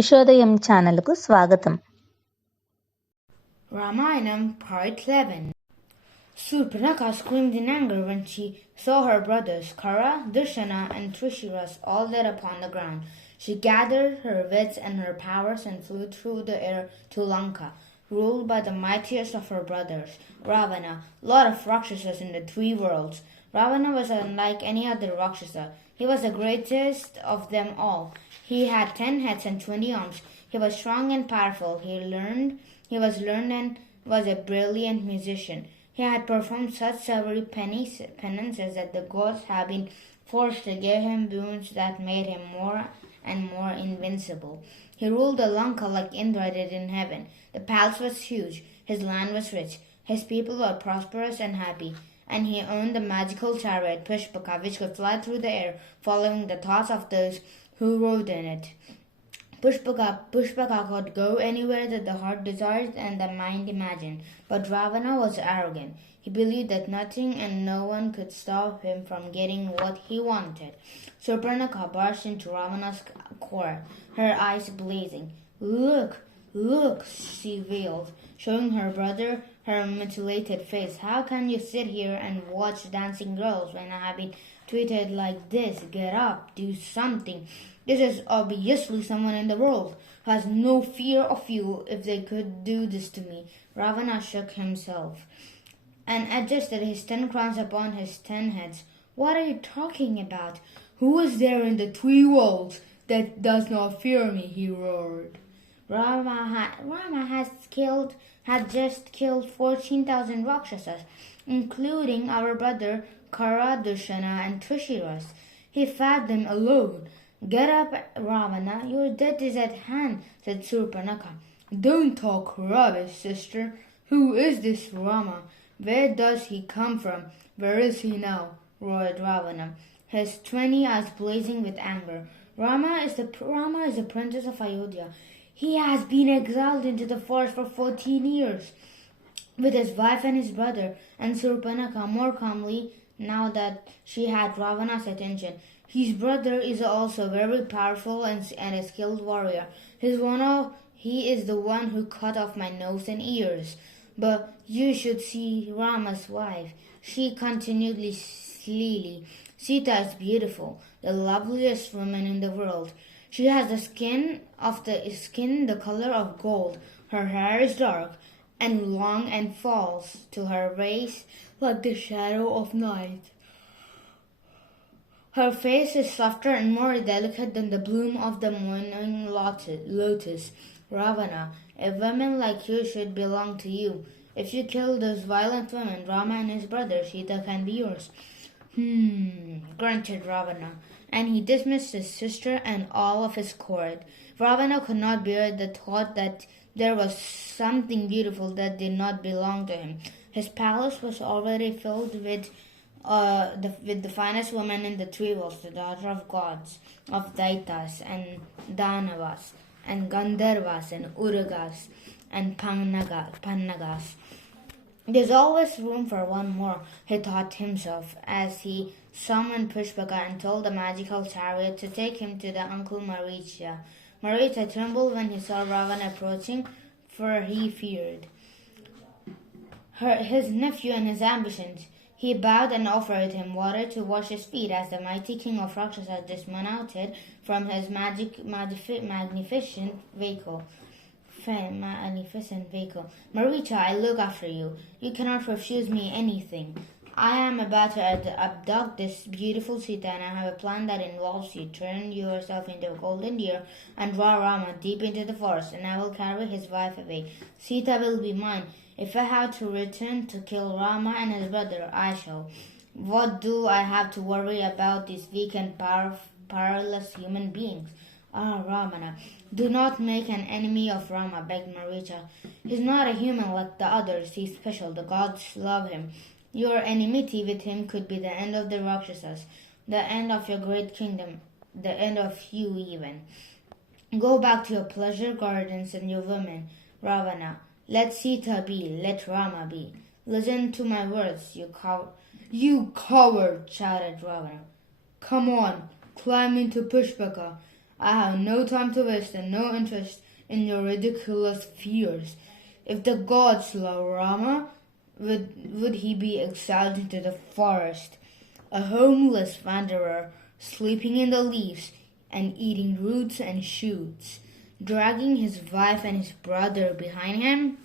ఉషోదయం ఛానల్కు స్వాగతం. Ramayana, Part 11. Surpanaka screamed in anger when she saw her brothers Kara, Dushana, and Trishiras all dead upon the ground. She gathered her wits and her powers and flew through the air to Lanka, ruled by the mightiest of her brothers, Ravana, lord of Rakshasas in the three worlds. Ravana was unlike any other Rakshasa. He was the greatest of them all. He had 10 heads and 20 arms. He was strong and powerful. He was learned and was a brilliant musician. He had performed such several penances that the gods had been forced to give him boons that made him more and more invincible. He ruled the Lanka like Indra did in heaven. The palace was huge. His land was rich. His people were prosperous and happy. And he owned the magical chariot Pushpaka, which could fly through the air, following the thoughts of those who rode in it. Pushpaka could go anywhere that the heart desired and the mind imagined. But Ravana was arrogant. He believed that nothing and no one could stop him from getting what he wanted. Surpanaka burst into Ravana's court, her eyes blazing. Look, look, she wailed, showing her brother her mutilated face. How can you sit here and watch dancing girls when I have been treated like this? Get up, do something. This is obviously someone in the world who has no fear of you. If they could do this to me. Ravana shook himself and adjusted his 10 crowns upon his 10 heads. What are you talking about? Who is there in the three worlds that does not fear me? He roared. Rama had just killed 14,000 Rakshasas, including our brother Kara, Dushana, and Trishiras. He fought them alone. Get up, Ravana, your death is at hand, said Surpanaka. Don't talk rubbish, sister. Who is this Rama? Where does he come from? Where is he now? Roared Ravana, his 20 eyes blazing with anger. Rama is the princess of Ayodhya. He has been exiled into the forest for 14 years with his wife and his brother. And Surpanaka more calmly, now that she had Ravana's attention. His brother is also very powerful and a skilled warrior. He is the one who cut off my nose and ears. But you should see Rama's wife. She continued sleely. Sita is beautiful, the loveliest woman in the world. She has the skin the color of gold. Her hair is dark and long and falls to her waist like the shadow of night. Her face is softer and more delicate than the bloom of the morning lotus. Ravana, a woman like you should belong to you. If you kill those violent women, Rama and his brother Sita can be yours. Grunted Ravana, and he dismissed his sister and all of his court. Ravana could not bear the thought that there was something beautiful that did not belong to him. His palace was already filled with the finest woman in the three worlds, the daughter of gods, of Daitas and Danavas, and Gandharvas and Uragas and Pannagas. There's always room for one more, he thought himself, as he summoned Pushpaka and told the magical chariot to take him to the uncle Maricha. Maricha trembled when he saw Ravana approaching, for he feared his nephew and his ambitions. He bowed and offered him water to wash his feet as the mighty king of Rakshasa dismounted from his magnificent vehicle. Maricha, I look after you. You cannot refuse me anything. I am about to abduct this beautiful Sita, and I have a plan that involves you. Turn yourself into a golden deer and draw Rama deep into the forest, and I will carry his wife away. Sita will be mine. If I have to return to kill Rama and his brother, I shall. What do I have to worry about these weak and powerless human beings? Ramana, do not make an enemy of Rama, begged Maricha. He's not a human like the others. He's special. The gods love him. Your enmity with him could be the end of the Rakshasas, the end of your great kingdom, the end of you even. Go back to your pleasure gardens and your women, Ravana. Let Sita be, let Rama be. Listen to my words, you coward, shouted Ravana. Come on, climb into Pushpaka. I have no time to waste and no interest in your ridiculous fears. If the gods love Rama, would he be exiled into the forest, a homeless wanderer, sleeping in the leaves and eating roots and shoots, dragging his wife and his brother behind him?